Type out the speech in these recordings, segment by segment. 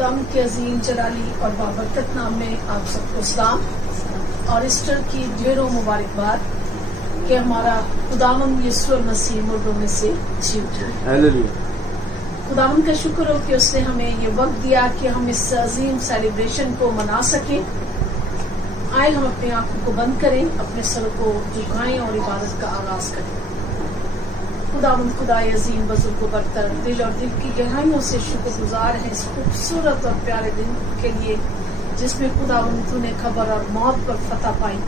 खुदावंद के अजीम जलाली और बाबरकत नाम में आप सबको सलाम और ईस्टर की ढेरों मुबारकबाद कि हमारा खुदावंद यीशु मसीह मुर्दों में से जी उठा। हालेलुया। खुदावंद का शुक्र हो कि उसने हमें ये वक्त दिया कि हम इस अजीम सेलिब्रेशन को मना सकें। आए हम अपनी आंखों को बंद करें, अपने सर को झुकाएं और इबादत का आगाज करें। खुदावंद खुदाए अजीम बुजुर्ग बरतर दिल और दिल की गहराइयों से शुक्रगुजार है इस खूबसूरत और प्यारे दिन के लिए जिसमें खुदावंद तूने खबर और मौत पर फतह पाई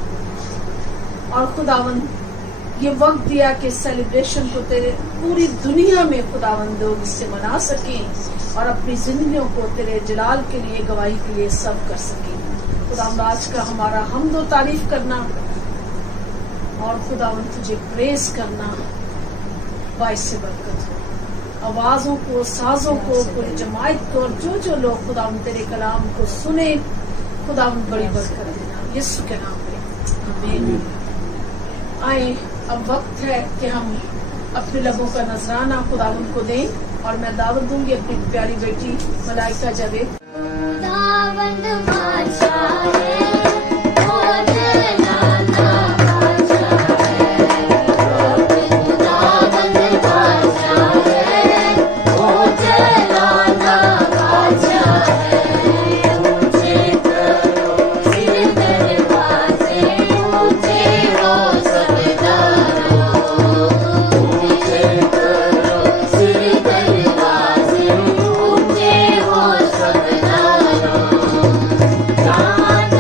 और खुदावंद ये वक्त दिया कि सेलिब्रेशन को तेरे पूरी दुनिया में खुदावंद लोग इससे मना सकें और अपनी जिंदगियों को तेरे जलाल के लिए गवाही के लिए सर्व कर सकें। खुदावंद आज का हमारा हम्द और तारीफ करना और खुदावंद तुझे प्रेज करना बाइस से बरकत हो। आवाजों को, साजों को, पूरी जमात को और जो लोग खुदावंद तेरे कलाम को सुने खुदावंद बड़ी बरकत देना यीशु के नाम में आमीन। आए अब वक्त है कि हम अपने लबों का नजराना खुदावंद को दें और मैं दावत दूंगी अपनी प्यारी बेटी मलाइका जावेद। God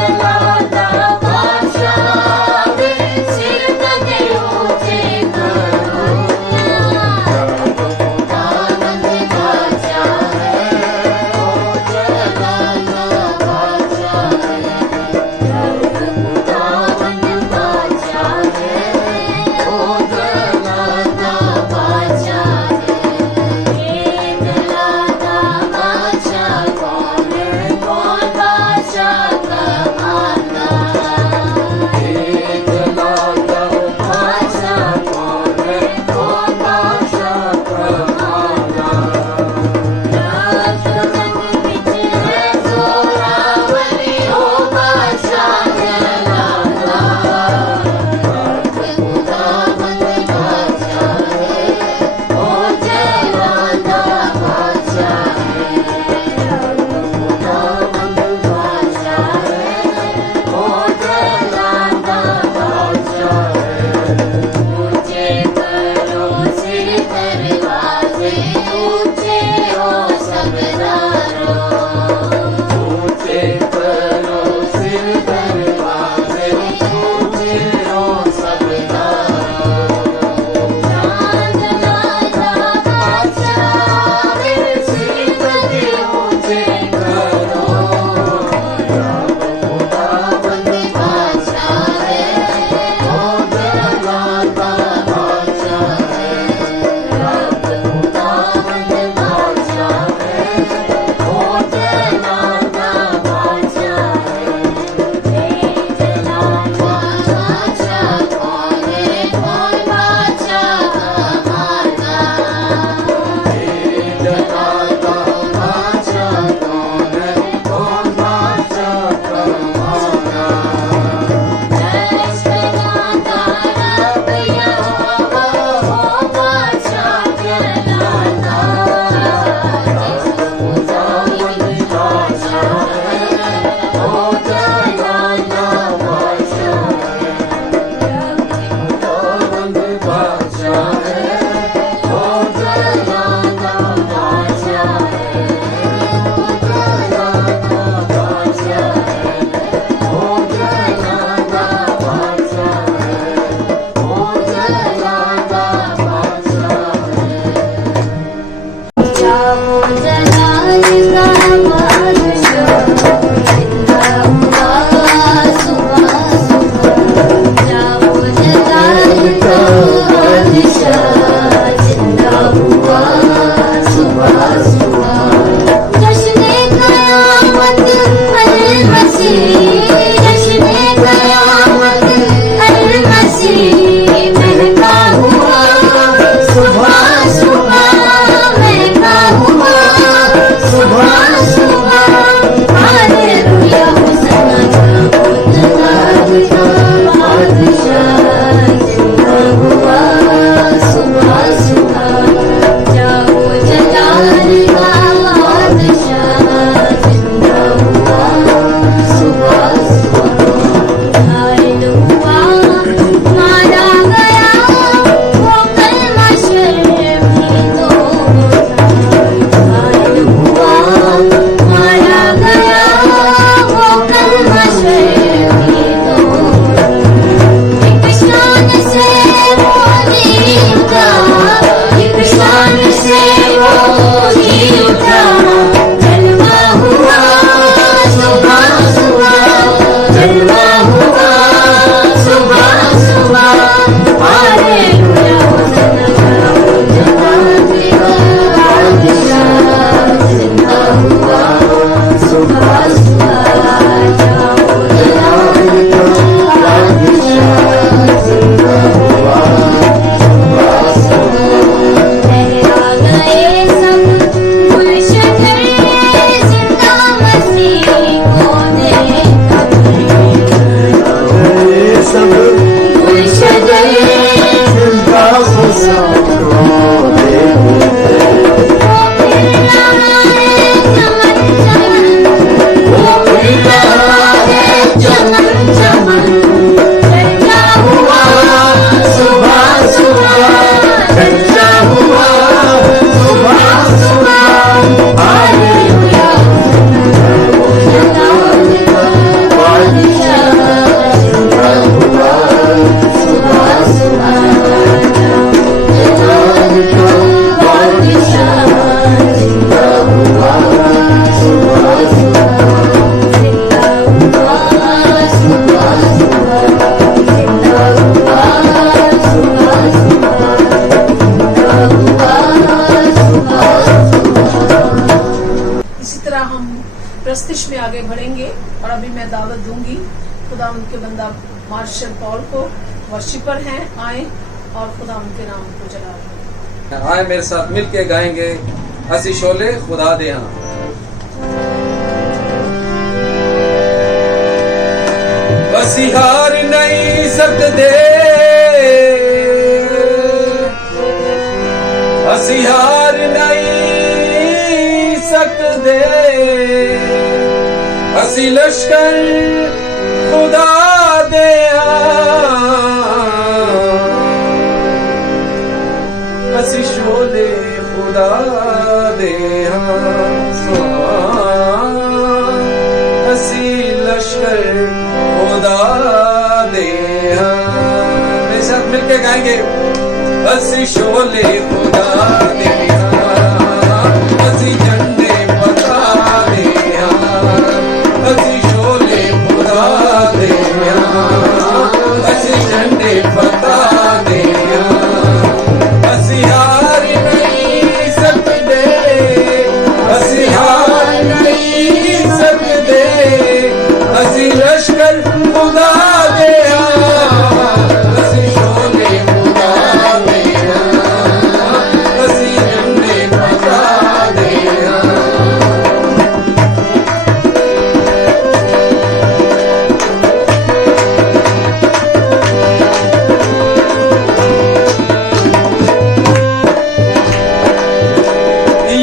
तरह हम प्रस्तिश में आगे बढ़ेंगे। और अभी मैं दावत दूंगी खुदा उनके बंदा मार्शल पॉल को, वर्शिपर हैं, आए और खुदा उनके नाम को जलाएं। आए मेरे साथ मिल के गाएंगे असी शोले खुदा दे हाँ। असी हार नहीं सकते, असी हार नहीं सकते, असी लश्कर खुदा दे असी शोले खुदा दे असी लश्कर खुदा दे। मेरे साथ मिलके गाएंगे असी शोले खुदा दे असी झंडे पता दे असी शोले खुदा दे असी झंडे पता दे असी हार नहीं सकते, असी हार नहीं सकते, असी लश्कर खुदा दे असी शोले खुदा दे असी झंडे पता दे।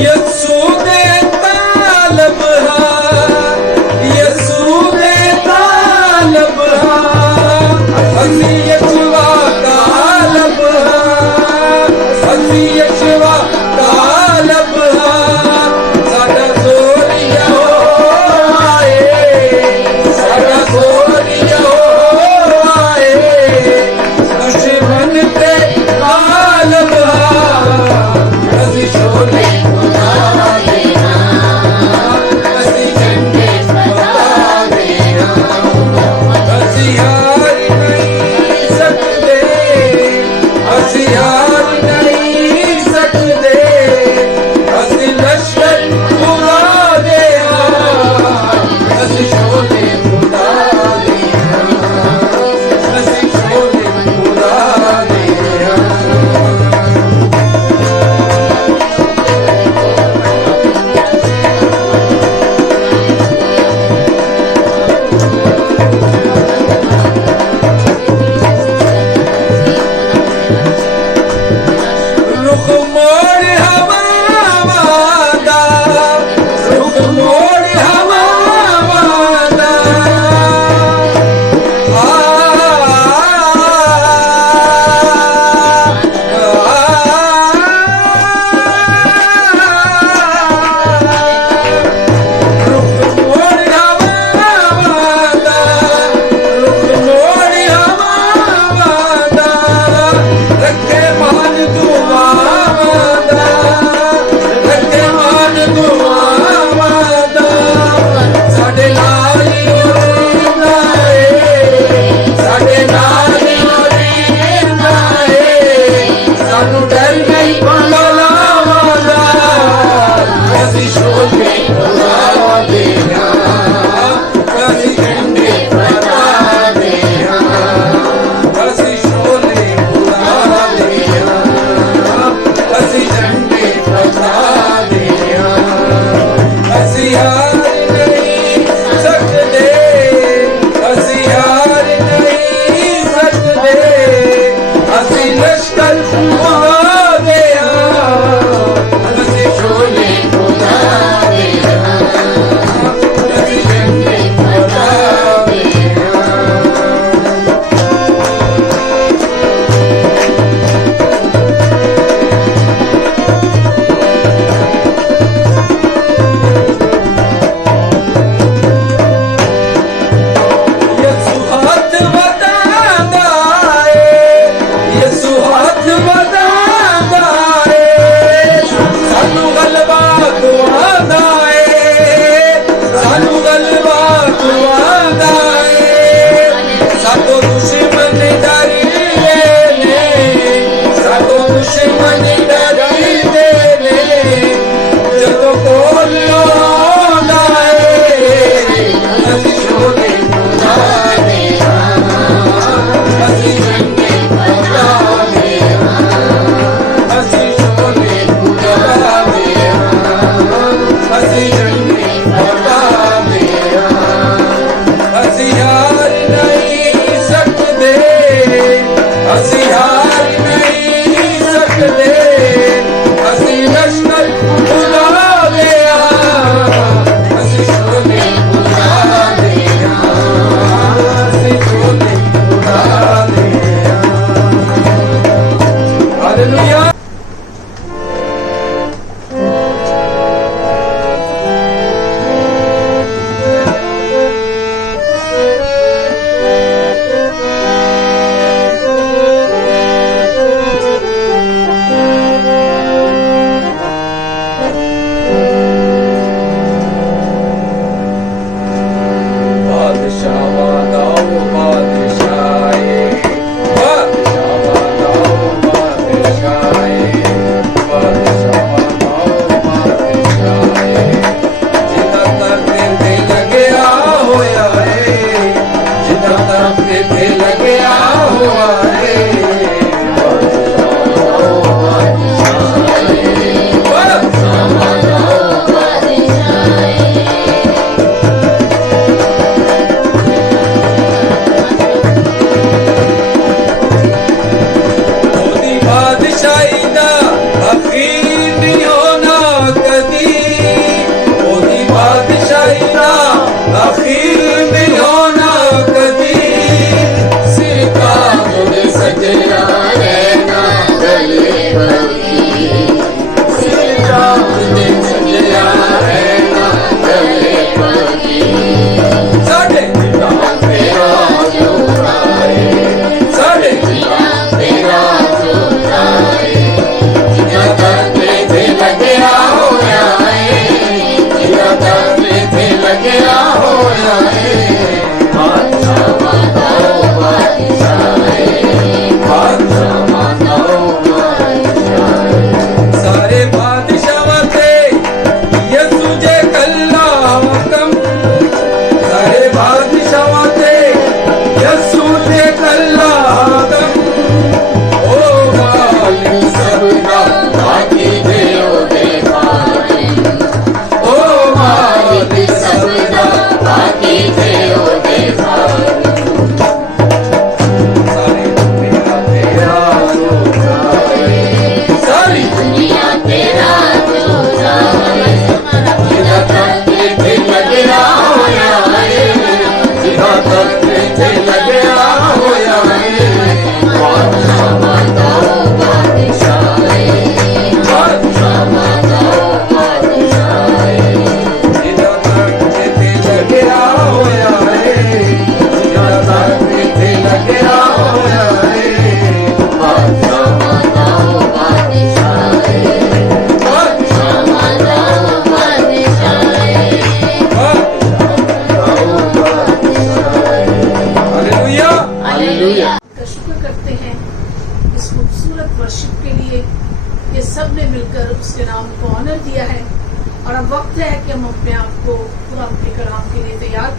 यसू दे तालब यसू दे तालब असी यशवा तालब असी यशवा तालब साडा जोरिया आए साडा जोरिया आए दुश्मन ते तालब असी शोले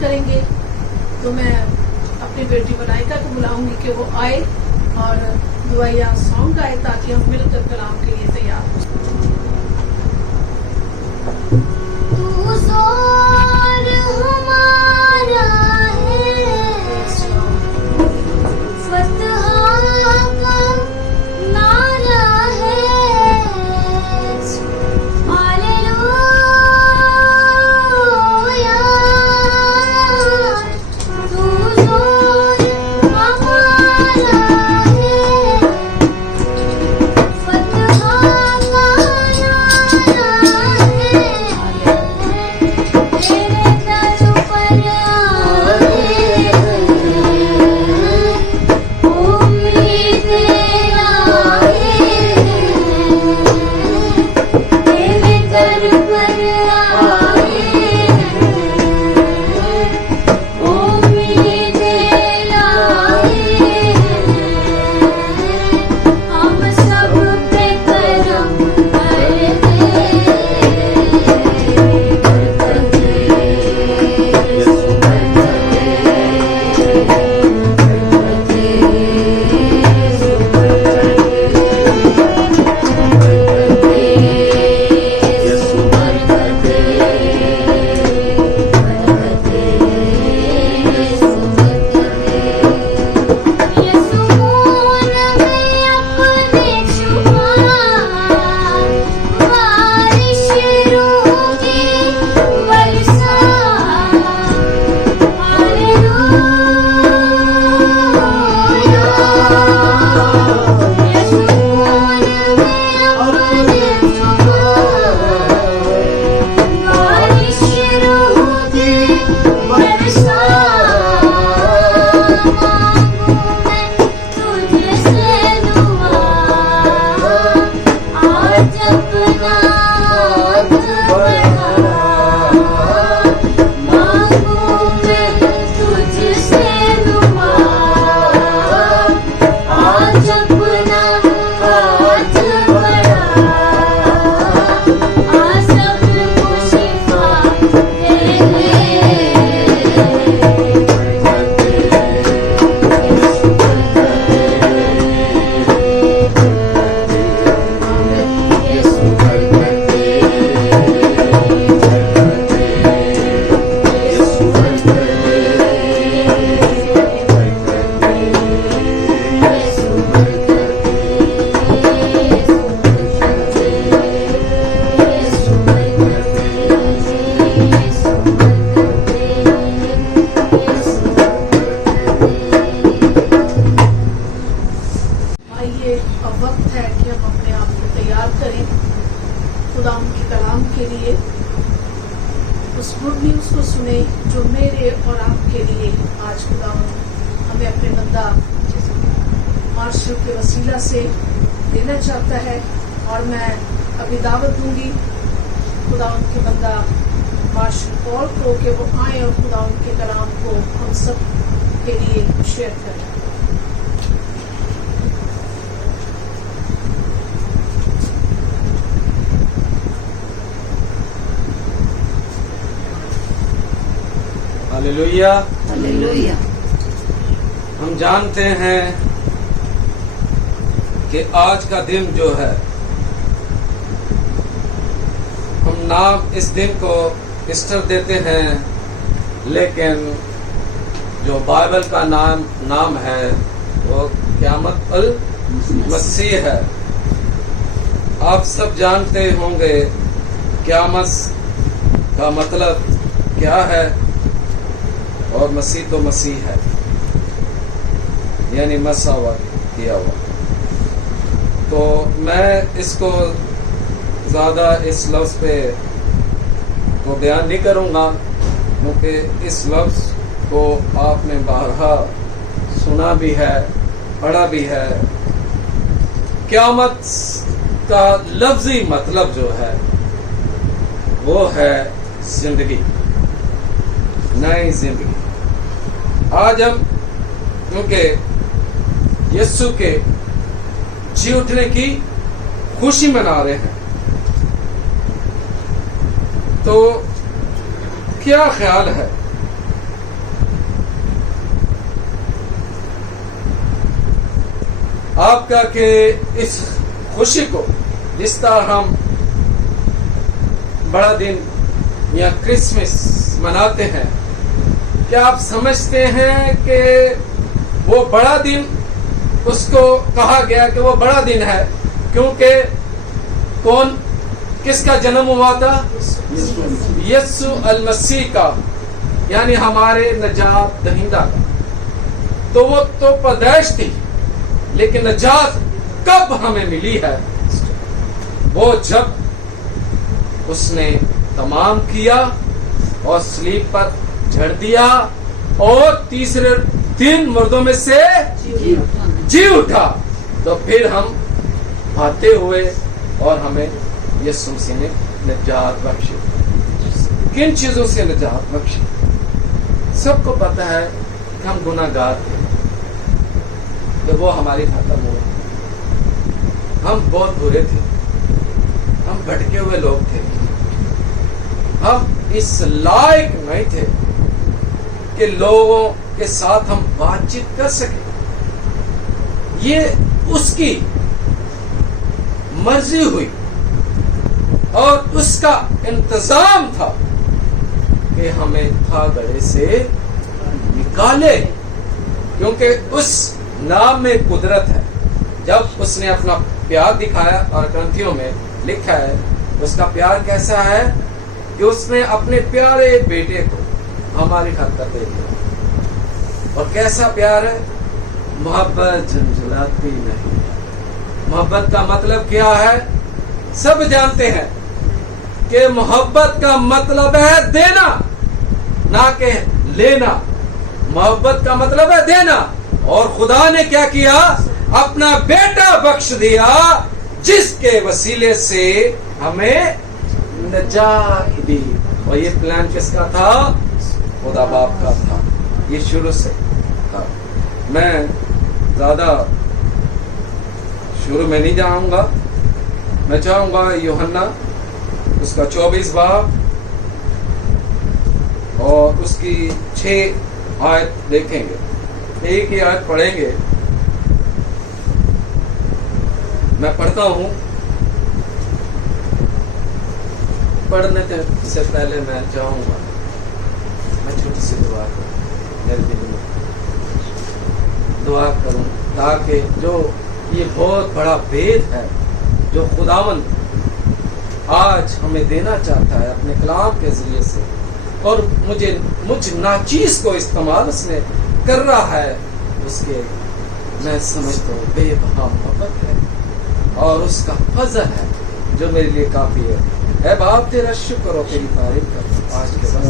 کریں گے تو میں اپنی بیٹی ملائکہ کو بلاؤں گی کہ وہ آئے اور دعائیہ سانگ گائے تاکہ ہم مل کر کلام کے لیے تیار ہوں. تو زور ہمارا ہے فتح کا نعرہ ہے ہاللویا تو زور ہمارا ہے فتح کا نعرہ ہے تیرے در پر آئے امید لائے تیرے در پر آئے امید لائے ہم سب پہ کرم کر دے یسوع میں اپنے چھپا بارش روح کی برسا ہاللویا یسوع میں اپنے چھپا بارش روح کی برسا مانگوں میں تجھ سے دعا آج اپنا ہاتھ بڑھا مانگوں میں تجھ سے دعا آج اپنا ہاتھ بڑھا آج سب کو شفا دے آئیے اب وقت ہے کہ ہم اپنے آپ کو تیار کریں خدا ان کے کلام کے لیے. اس گڈ نیوز کو سنیں جو میرے اور آپ کے لیے آج خدا ہمیں اپنے بندہ مارشل کے وسیلہ سے دینا چاہتا ہے. اور میں ابھی دعوت دوں گی خدا ان کے بندہ مارشل پال کو کہ وہ آئیں اور خدا ان کے کلام کو ہم سب کے لیے شیئر کریں. हालेलुया. हालेलुया. हम जानते हैं कि आज का दिन जो है हम नाम इस दिन को ईस्टर देते हैं, लेकिन जो बाइबल का नाम है वो क़यामत अल मसीह है. आप सब जानते होंगे क़यामत का मतलब क्या है, और मसीह तो मसीह है यानी मसावा किया हुआ. तो मैं इसको ज़्यादा इस लफ्ज़ पे को बयान नहीं करूँगा, क्योंकि इस लफ्ज़ को आपने बारहा सुना भी है, पढ़ा भी है. क़यामत का लफ्ज़ी मतलब जो है वो है जिंदगी, नई जिंदगी. आज हम क्योंकि यीशु के जी उठने की खुशी मना रहे हैं, तो क्या ख्याल है آپ کا کہ اس خوشی کو جس طرح ہم بڑا دن یا کرسمس مناتے ہیں، کیا آپ سمجھتے ہیں کہ وہ بڑا دن اس کو کہا گیا کہ وہ بڑا دن ہے کیونکہ کس کا جنم ہوا تھا؟ یسوع المسیح کا، یعنی ہمارے نجات دہندہ کا. تو وہ تو پیدائش تھی، لیکن نجات کب ہمیں ملی ہے؟ وہ جب اس نے تمام کیا اور صلیب پر چڑھ دیا اور تیسرے دن مردوں میں سے جی اٹھا. تو پھر ہم آتے ہوئے اور ہمیں یسوع مسیح نے نجات بخشی. کن چیزوں سے نجات بخشی؟ سب کو پتا ہے کہ ہم گناہگار تھے، کہ وہ ہماری ختم ہوئے. ہم بہت برے تھے، ہم بھٹکے ہوئے لوگ تھے، ہم اس لائق نہیں تھے کہ لوگوں کے ساتھ ہم بات چیت کر سکیں. یہ اس کی مرضی ہوئی اور اس کا انتظام تھا کہ ہمیں گڑھے سے نکالے، کیونکہ اس نام میں قدرت ہے. جب اس نے اپنا پیار دکھایا، اور گرنتھیوں میں لکھا ہے اس کا پیار کیسا ہے کہ اس نے اپنے پیارے بیٹے کو ہماری خاطر دے دیا. اور کیسا پیار ہے؟ محبت جھنجھلاتی نہیں. محبت کا مطلب کیا ہے؟ سب جانتے ہیں کہ محبت کا مطلب ہے دینا، نہ کہ لینا. محبت کا مطلب ہے دینا، اور خدا نے کیا کیا؟ اپنا بیٹا بخش دیا، جس کے وسیلے سے ہمیں نجات دی. اور یہ پلان کس کا تھا؟ خدا باپ کا تھا. یہ شروع سے تھا. میں زیادہ شروع میں نہیں جاؤں گا. میں چاہوں گا یوحنا اس کا 24 باب اور اس کی 6 آیت دیکھیں گے. ایک ہی آیت پڑھیں گے. میں پڑھتا ہوں. پڑھنے سے پہلے میں چاہوں گا میں چھوٹی سی دعا کروں. میرے دل میں دعا کروں تاکہ جو یہ بہت بڑا بھید ہے جو خداوند آج ہمیں دینا چاہتا ہے اپنے کلام کے ذریعے سے، اور مجھ ناچیز کو استعمال اس نے کر رہا ہے، اس کے میں سمجھتا ہوں بے بہا محبت ہے اور اس کا فضل ہے جو میرے لیے کافی ہے. اے باپ تیرا شکر اور تیری تعریف کرتا آج کے وقت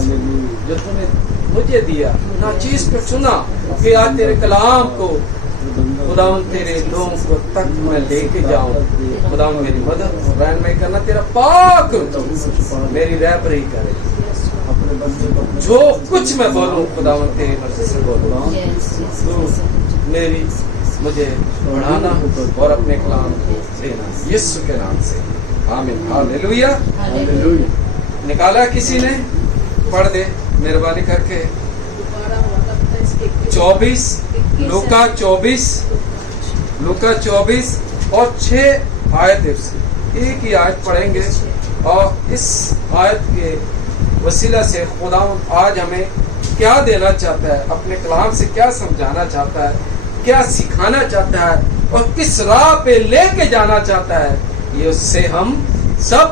جو تم نے مجھے دیا، ناچیز کو چنا کہ آج تیرے کلام کو خداوند تیرے لوگوں کو تک میں لے کے جاؤں. خداوند میری مدد رہنمائی کرنا، تیرا پاک میری رہبری کرے. جو کچھ میں بولوں خداوند تیری مرضی سے بولوں. میری مجھے بڑھانا اور اپنے کلام کو دینا یسوع کے نام سے. آمین. ہاللویا. نکالا کسی نے؟ پڑھ دے مہربانی کر کے. 24 لوکا 24 اور 6 آیت سے ایک ہی آیت پڑھیں گے. اور اس آیت کے وسیلہ سے خدا آج ہمیں کیا دینا چاہتا ہے، اپنے کلام سے کیا سمجھانا چاہتا ہے، کیا سکھانا چاہتا ہے اور کس راہ پہ لے کے جانا چاہتا ہے، یہ اس سے ہم سب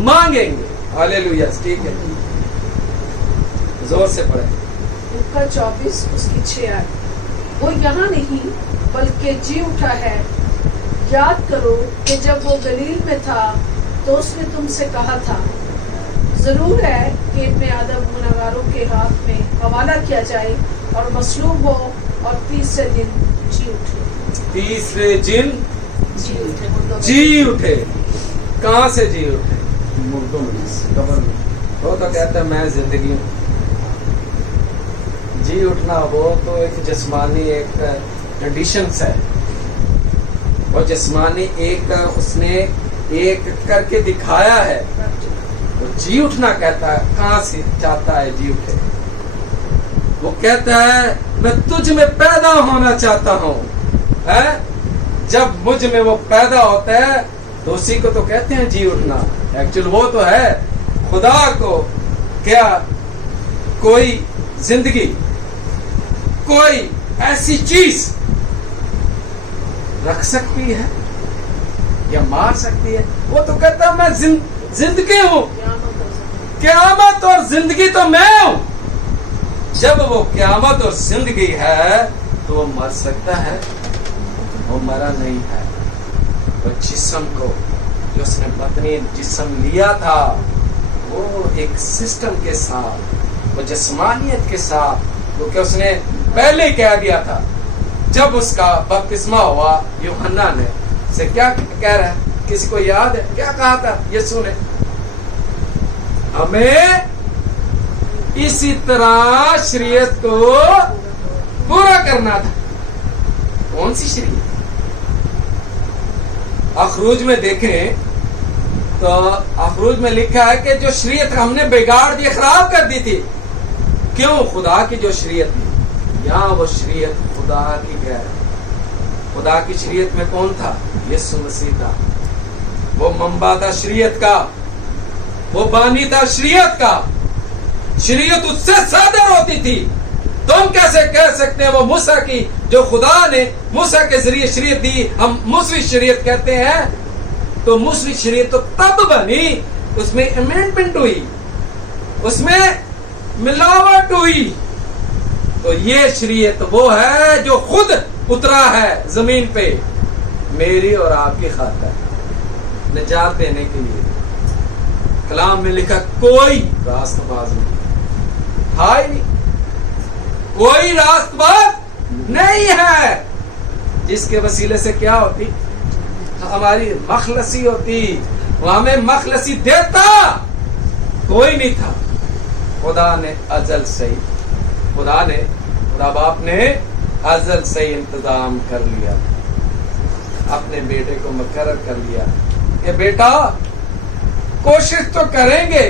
مانگیں گے. ہاللویا. ٹھیک ہے، زور سے پڑھیں. لوکا 24 اس کی 6 آیت. وہ یہاں نہیں بلکہ جی اٹھا ہے. یاد کرو کہ جب وہ گلیل میں تھا تو اس نے تم سے کہا تھا، ضرور ہے کہ ابن آدم گنہگاروں کے ہاتھ میں حوالہ کیا جائے اور مصلوب ہو اور تیسرے دن جی اٹھے. تیسرے دن جی اٹھے. کہاں سے جی اٹھے؟ مردوں میں، قبر میں. وہ تو کہتا ہے میں زندگی ہوں. جی اٹھنا وہ تو ایک جسمانی ایک کنڈیشنز ہے. وہ جسمانی ایک اس نے ایک کر کے دکھایا ہے. وہ جی اٹھنا کہتا ہے. کہاں سے چاہتا ہے جی اٹھے؟ وہ کہتا ہے میں تجھ میں پیدا ہونا چاہتا ہوں. जब मुझ में वो पैदा होता है तो उसी को तो कहते हैं जी उठना। एक्चुअल वो तो है खुदा को क्या कोई जिंदगी, कोई ऐसी चीज रख सकती है या मार सकती है? वो तो कहता है मैं जिंदगी हूं, क़यामत और जिंदगी तो मैं हूं। जब वो क़यामत और जिंदगी है तो वो मर सकता है? वो मरा नहीं है। वो जिस्म को जो उसने बदनी जिस्म लिया था वो एक सिस्टम के साथ, वो जिस्मानियत के साथ, क्योंकि उसने पहले ही कह दिया था जब उसका बपतिस्मा हुआ यूहन्ना ने से क्या कह रहा है, किसी को याद है क्या कहा था यीशु ने? हमें इसी तरह शरीयत को पूरा करना था। कौन सी शरीयत? अखरूज में देखें तो अखरूज में लिखा है कि जो शरीयत हमने बिगाड़ दी, खराब कर दी थी। क्यों? खुदा की जो शरीयत थी, यहाँ वो शरीयत खुदा की है। खुदा की शरीयत में कौन था? यीशु मसीह था। वो मंबा था शरीयत का, वो बानी था शरीयत का। शरीयत उससे सादर होती थी। तुम कैसे कह सकते हैं वो मूसा की, जो खुदा ने मूसा के जरिए शरीयत दी, हम मूसवी शरीयत कहते हैं। तो मूसवी शरीयत तो तब बनी, उसमें अमेंडमेंट हुई, उसमें मिलावट हुई। तो ये शरीयत वो है जो खुद उतरा है जमीन पे मेरी और आपकी खातिर निजात देने के लिए। कलाम में लिखा कोई रास्तबाज नहीं था ही नहीं, कोई रास्तबाज नहीं है जिसके वसीले से क्या होती? हमारी मखलसी होती, वो हमें मखलसी देता। कोई नहीं था। खुदा ने अजल से ही, खुदा बाप ने अजल से इंतजाम कर लिया, अपने बेटे को मुकर्रर कर लिया कि बेटा कोशिश तो करेंगे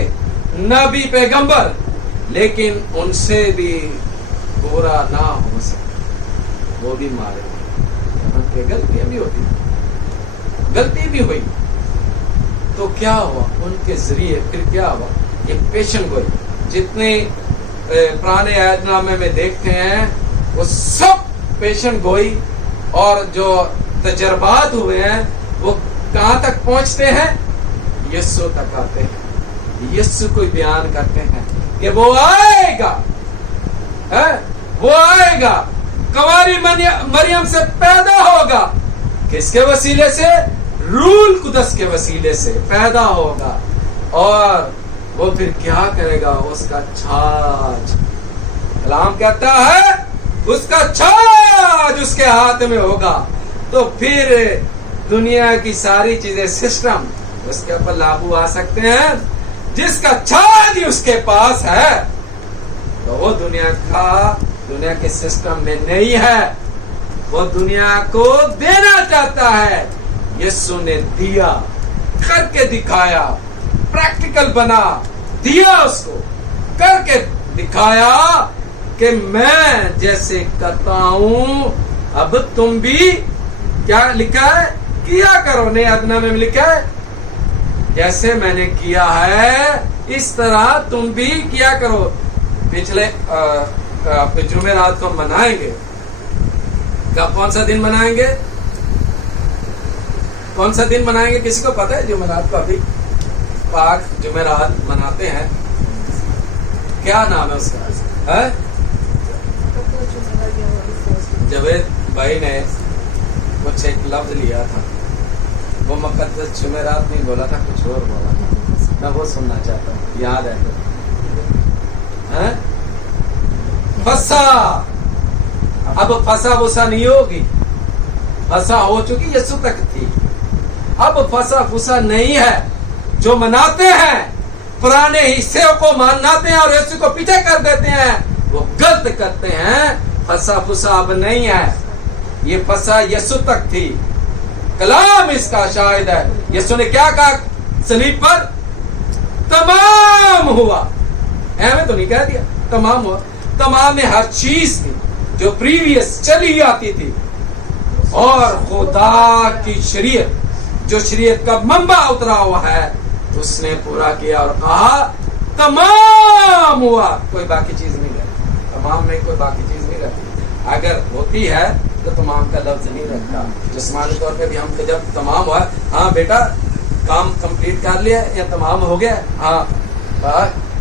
नबी पैगंबर, लेकिन उनसे भी बुरा ना हो सके, वो भी मारेंगे। गलतियां भी होती, गलती भी हुई तो क्या हुआ? उनके जरिए फिर क्या हुआ? एक पेशन गोई जितने पुराने अहदनामे में देखते हैं वो सब पेशन गोई और जो तजर्बात हुए हैं वो कहाँ तक पहुंचते हैं? यीशु तक आते हैं। यीशु को बयान करते हैं कि वो आएगा, है? वो आएगा, कुंवारी मरियम से पैदा होगा। किसके वसीले से? रूल कुदस के वसीले से पैदा होगा। और वो फिर क्या करेगा? उसका छाछ, कलाम कहता है उसका छाछ उसके हाथ में होगा। तो फिर दुनिया की सारी चीजें, सिस्टम उसके ऊपर लागू आ सकते हैं। जिसका छाछ ही उसके पास है तो वो दुनिया के सिस्टम में नहीं है, वो दुनिया को देना चाहता है। यीशु ने दिया, करके दिखाया, प्रैक्टिकल बना दिया, उसको करके दिखाया कि मैं जैसे करता हूं अब तुम भी क्या लिखा है? किया करो। नए अदनामे में लिखा है जैसे मैंने किया है इस तरह तुम भी किया करो। पिछले जुमेरात को मनाएंगे। कौन सा दिन मनाएंगे? कौन सा दिन मनाएंगे? किसी को पता है? जुमेरात को अभी पाक जुमेरात मनाते हैं। क्या नाम है उसका? है? जवेद भाई ने कुछ एक लफ्ज लिया था, वो मुकद्दस जुमेरात नहीं बोला था, कुछ और बोला था। मैं वो सुनना चाहता हूँ, याद है तो? फसा, अब फसा फुसा नहीं होगी, फसा हो चुकी, यीशु तक थी। अब फसा फुसा नहीं है। जो मनाते हैं पुराने हिस्से को मनाते हैं और यीशु को पीछे कर देते हैं, वो गलत करते हैं। फसा फुसा अब नहीं है, ये फसा यीशु तक थी। कलाम इसका शाहिद है। यीशु ने क्या कहा सलीब पर? तमाम हुआ। हमें तो नहीं कह दिया, तमाम हुआ। तमाम में हर चीज थी जो प्रीवियस चली आती थी, और खुदा की शरीयत जो शरीयत का मंबा उतरा हुआ है उसने पूरा किया और कहा तमाम हुआ। कोई बाकी चीज नहीं रहती, तमाम में कोई बाकी चीज नहीं रहती। अगर होती है तो तमाम का लफ्ज नहीं रहता। जिस्मानी तौर पे भी हम जब तमाम हुआ, हाँ बेटा काम कंप्लीट कर लिया या तमाम हो गया, हाँ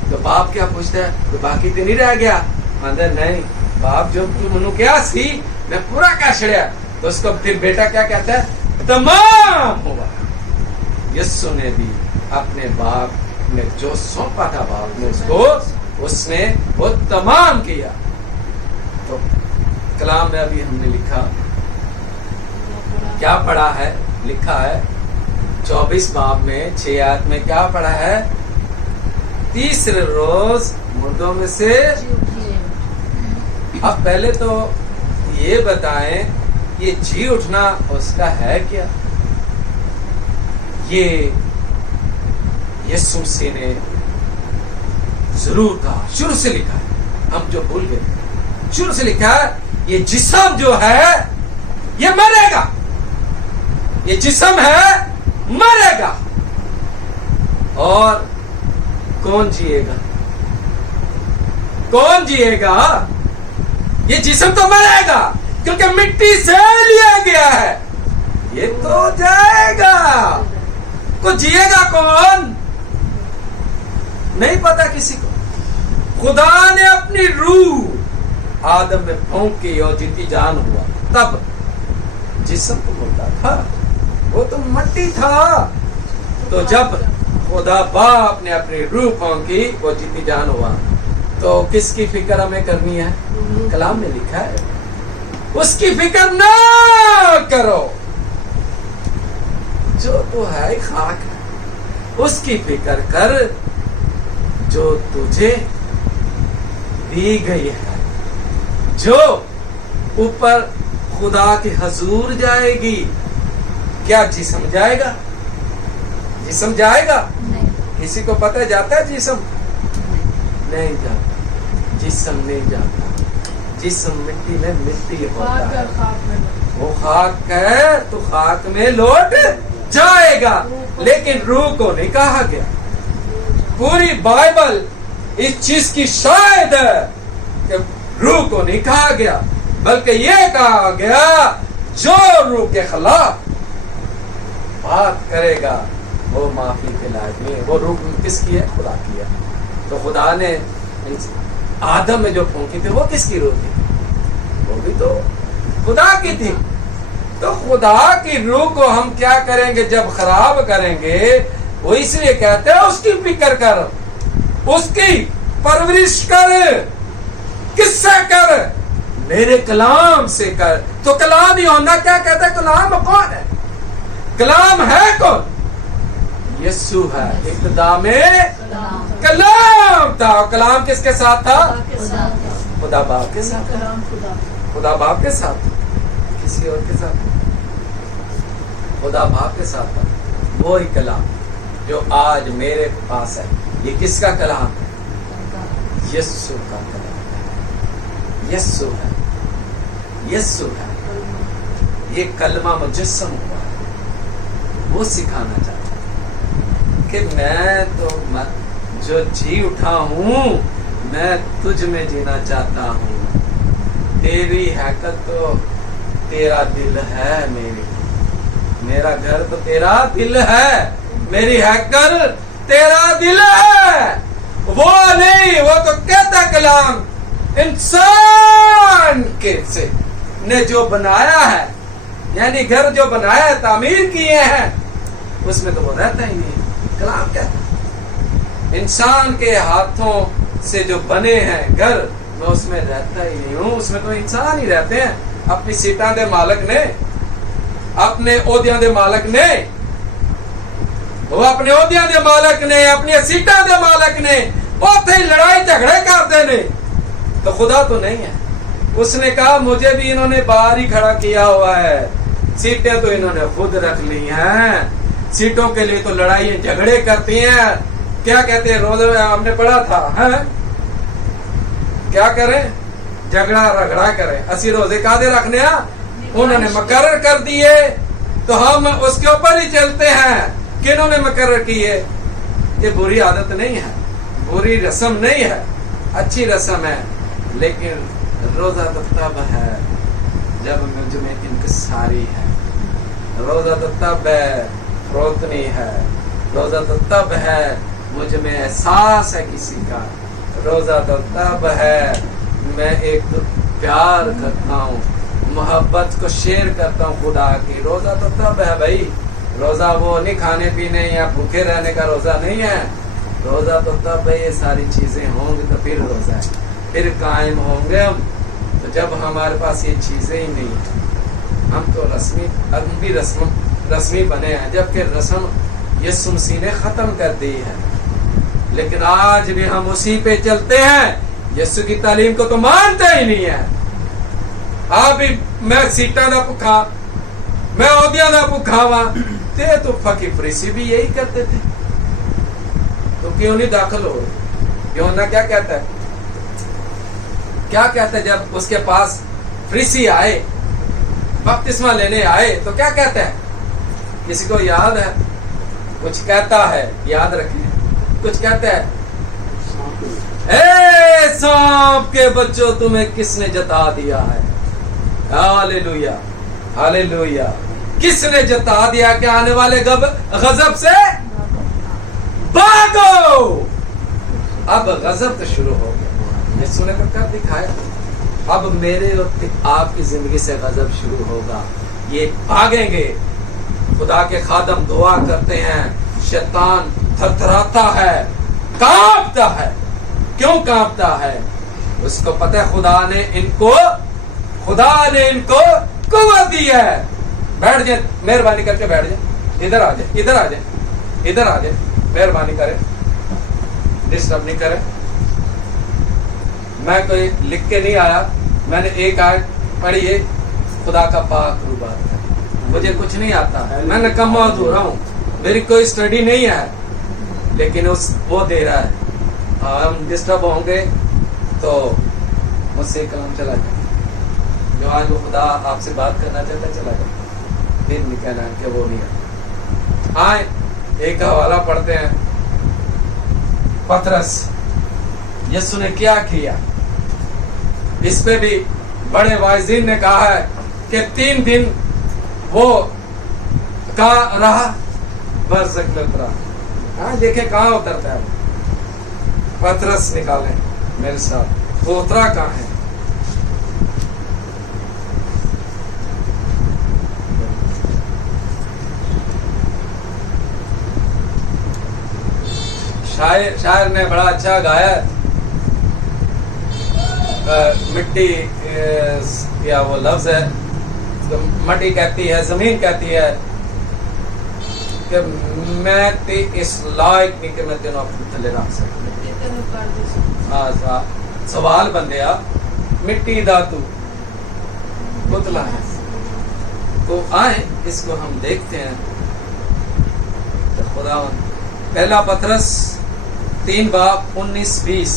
तो बाप क्या पूछता है, तो बाकी तो नहीं रह गया? अंदर नहीं बाप जो तू मनु क्या सी मैं पूरा कर छड़िया। तो उसको फिर बेटा क्या कहता है, तमाम हुआ। यीशु ने भी अपने बाप ने जो सौंपा था बाप ने उसको, उसने वो तमाम किया। तो कलाम में अभी हमने लिखा, क्या पढ़ा है, लिखा है 24 बाब में 6 आयत में क्या पढ़ा है, तीसरे रोज मुर्दों में से। अब पहले तो ये बताएं ये जी उठना उसका है क्या? ये यीशु मसीह ने जरूर कहा, शुरू से लिखा है, हम जो भूल गए। शुरू से लिखा है ये जिस्म जो है ये मरेगा, ये जिस्म है मरेगा। और कौन जिएगा? कौन जिएगा? ये जिस्म तो मरेगा क्योंकि मिट्टी से लिया गया है, ये तो जाएगा। को जिएगा कौन? नहीं पता किसी को। खुदा ने अपनी रूह आदम में फूंकी और जीती जान हुआ, तब जिस्म तो मुर्दा था, वो तो मिट्टी था। तो जब खुदा बाप ने अपनी रूह फूंकी वो जीती जान हुआ, तो किसकी फिक्र हमें करनी है? कलाम में लिखा है उसकी फिक्र ना करो, जो तो है खाक है, उसकी फिक्र कर जो तुझे दी गई है, जो ऊपर खुदा के हजूर जाएगी। क्या जिस्म जाएगा? जिस्म जाएगा? किसी को पता जाता है जिस्म? नहीं जाता, जिस्म नहीं जाता। जिस्म मिट्टी में मिट्टी होता है, वो खाक है तो खाक में लौट जाएगा। लेकिन रूह को नहीं कहा गया। पूरी बाइबल इस चीज की शायद है कि रूह को नहीं कहा गया, बल्कि ये कहा गया जो रूह के खिलाफ बात करेगा वो माफी के लायक नहीं है। वो रूह किसकी है? खुदा की है। तो खुदा ने आदम में जो फूंकी थी वो किसकी रूह थी? वो भी तो खुदा की थी। तो खुदा की रूह को हम क्या करेंगे जब खराब करेंगे? वो इसलिए कहते हैं उसकी फिक्र कर, उसकी परवरिश कर। किससे कर? मेरे कलाम से कर। तो कलाम ही होना क्या कहता है? कलाम कौन है? कलाम है कौन? यीशु है। इब्तिदा में कलाम था। कलाम किसके साथ था? खुदा बाप के साथ। खुदा बाप के साथ, किसी और के साथ? खुदा बाप के साथ था। वो ही कलाम जो आज मेरे पास है, ये किसका कलाम है? यीशु का कलाम। यीशु है, यीशु है। ये कलमा मुजस्सम हुआ है। वो सिखाना चाहता है कि मैं तो जो जी उठा हूं, मैं तुझ में जीना चाहता हूं। तेरी हैकत तो तेरा दिल है, मेरा घर तो तेरा दिल है, मेरी हैकत तेरा दिल है। वो नहीं, वो तो कहता कलाम इंसान के से ने जो बनाया है, यानी घर जो बनाया है, तामीर किए हैं, उसमें तो वो रहता ही नहीं। कलाम कहता इंसान के हाथों से जो बने हैं घर, मैं उसमें रहता ही नहीं हूं। उसमें तो इंसान ही रहते हैं। अपनी सीटां दे मालक ने, अपने ओहदियां दे मालक ने, वो अपने ओहदियां दे मालक ने, अपनी सीटां दे मालक ने, उथे ही लड़ाई झगड़े करते ने। तो खुदा तो नहीं है। उसने कहा मुझे भी इन्होंने बाहर ही खड़ा किया हुआ है, सीटें तो इन्होंने खुद रख ली हैं। सीटों के लिए तो लड़ाई झगड़े करती हैं। क्या कहते हैं? रोज हमने पढ़ा था, है? क्या करें? झगड़ा रगड़ा करें। असी रोजे कादे रखने उन्होंने मुकर्रर कर दिए तो हम उसके ऊपर ही चलते हैं। किन्होंने मुकर्रर किए? ये बुरी आदत नहीं है, बुरी रस्म नहीं है, अच्छी रस्म है, लेकिन रोजा तो तब है जब मुझ में इंकिसारी है, रोजा तो तब है रोतनी है, रोजा तो तब है मुझ में एहसास है किसी का, रोजा तो तब है मैं एक प्यार करता हूँ, मोहब्बत को शेयर करता हूँ खुदा की। रोजा तो तब है भाई, रोजा वो नहीं खाने पीने या भूखे रहने का रोजा नहीं है, रोजा तो तब है ये सारी चीजें होंगी तो फिर रोजा है, फिर कायम होंगे हम। तो जब हमारे पास ये चीजें ही नहीं है, हम तो रस्मी बने हैं, जबकि रस्म यीशु मसीह ने खत्म कर दी है। लेकिन आज भी हम उसी पे चलते हैं, यीशु की तालीम को तो मानते ही नहीं है। आप भी मैं सीटा ना भुखा, मैं ओदिया ना भुखा वा, ते तो फकीर फरीसी भी यही करते थे, तो क्यों नहीं दाखिल हो? क्यों ना? क्या कहता है, क्या कहता है? जब उसके पास फरीसी आए, बपतिस्मा लेने आए, तो क्या कहता है? किसी को याद है? कुछ कहता है, याद रखिए, कुछ कहता है, ए सांप के बच्चों तुम्हें किसने जता दिया है? Hallelujah, hallelujah. किसने जता दिया कि आने वाले गजब से भागो? अब गजब तो शुरू हो गया, यीशु ने तो कर दिखाया। अब मेरे और आपकी जिंदगी से गजब शुरू होगा, ये भागेंगे। खुदा के खादम दुआ करते हैं, शैतान थरथराता है, कांपता है। क्यों कांपता है? उसको पता है खुदा ने इनको कुव्वत दी है। बैठ जाए, मेहरबानी करके बैठ जाए, इधर आ जाए, इधर आ जाए, इधर आ जाए, मेहरबानी करें, डिस्टर्ब नहीं करें। मैं कोई लिख के नहीं आया, मैंने एक आयत पढ़ी है, खुदा का पाक रूबा है। मुझे कुछ नहीं आता, मैं नकम्मा हो रहा हूँ, मेरी कोई स्टडी नहीं है, लेकिन वो दे रहा है। हम डिस्टर्ब होंगे तो मुझसे काम चला जाए। जो आज वो खुदा आपसे बात करना चाहता है चला जाए, फिर नहीं कहना कि वो नहीं है। आए एक हवाला पढ़ते हैं, पतरस, यीशु ने क्या किया? इस पे भी बड़े वाइज़ीन ने कहा है कि 3 दिन वो कहाँ रहा, बरज़ख में उतरा। हाँ, देखे कहाँ उतरता है। पतरस निकाले मेरे साथ, वो उतरा कहाँ है? शायर ने बड़ा अच्छा गाया, मिट्टी क्या वो लफ्ज है, तो मट्टी कहती है, जमीन कहती है कि मैं ते इस लायक नहीं कि मैं तेनों अपने थले रख सकूं। सवाल बन गया, मिट्टी दा तू पुतला है। तो आए इसको हम देखते हैं। तो खुदा पहला पतरस 3:19-20,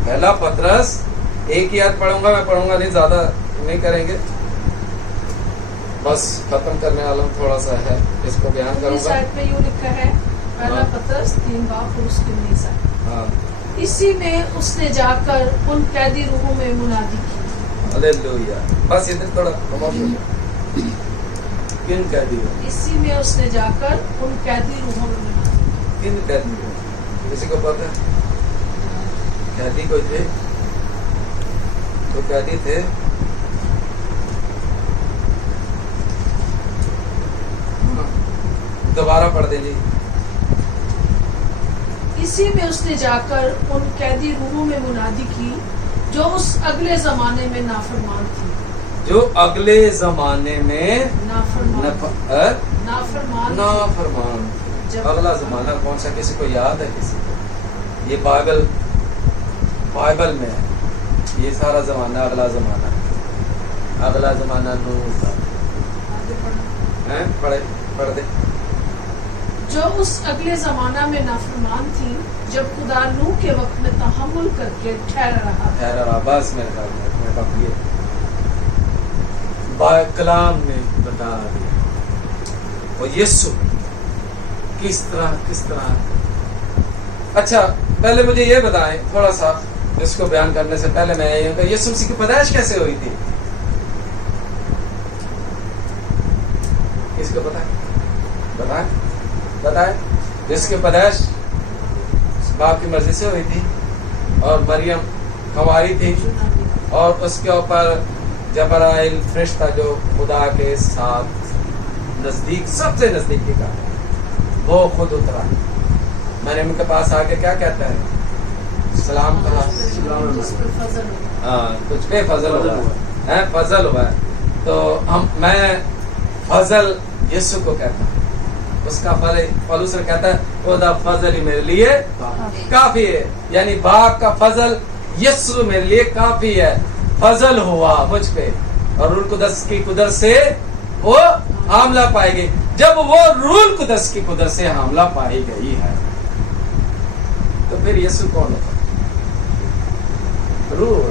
पहला पतरस एक ही याद पढ़ूंगा, मैं पढ़ूंगा नहीं, ज्यादा नहीं करेंगे, बस खत्म करने वाला हूँ, थोड़ा सा है, इसको बयान करूंगा। साइड पे यूं लिखा है, पहला पतरस 3:19। हाँ, इसी में उसने जाकर उन कैदी रूहों में मुनादी की। हालेलुया। बस इधर थोड़ा किन कैदी हो? इसी में उसने जाकर उन कैदी रूहों में मुनादी की। किन कैदी हो? किसी को पता है? कैदी कोई थे? तो कैदी थे? दोबारा पढ़ दे जी। इसी में उसने जाकर उन कैदी रूहों में मुनादी की जो उस अगले जमाने में नाफरमान थी। जो अगले जमाने में नाफरमान अगला जमाना कौन सा? किसी को याद है? किसी को? ये बाइबल में है, ये सारा जमाना अगला जमाना है। अगला जमाना नूह का है। पढ़ दे। जो उस अगले जमाना में नाफरमान थी, जब खुदा नूह के वक्त में तहम्मुल करके ठहरा रहा। बस मेरे ख्याल में कलाम ने बता दिया। और यीशु किस तरह। अच्छा, पहले मुझे ये बताएं थोड़ा सा, इसको बयान करने से पहले मैं ये कहूँगा, यीशु मसीह की पैदाइश कैसे हुई थी? किसको पता है? बताएं। जिसकी पैदाइश बाप की मर्जी से हुई थी और मरियम कुंवारी थी और उसके ऊपर जबराइल फरिश्ता जो खुदा के साथ नजदीक, सबसे नजदीकी का, वो खुद उतरा, मरियम के पास आके क्या कहता है? सलाम कहा, तुझ पे फजल हुआ है, फजल हुआ है। तो मैं फजल यीशु को कहता हूँ, उसका पौलुस कहता है खुदा फजल ही मेरे लिए काफी है, यानी बाप का फजल यीशु मेरे लिए काफी है। फजल हुआ मुझ पे और रूल कुदस की कुदरत से वो हामला पाएगी। जब वो रूल कुदस की कुदरत से हामला पाई गई है तो फिर यीशु कौन होता? रूह।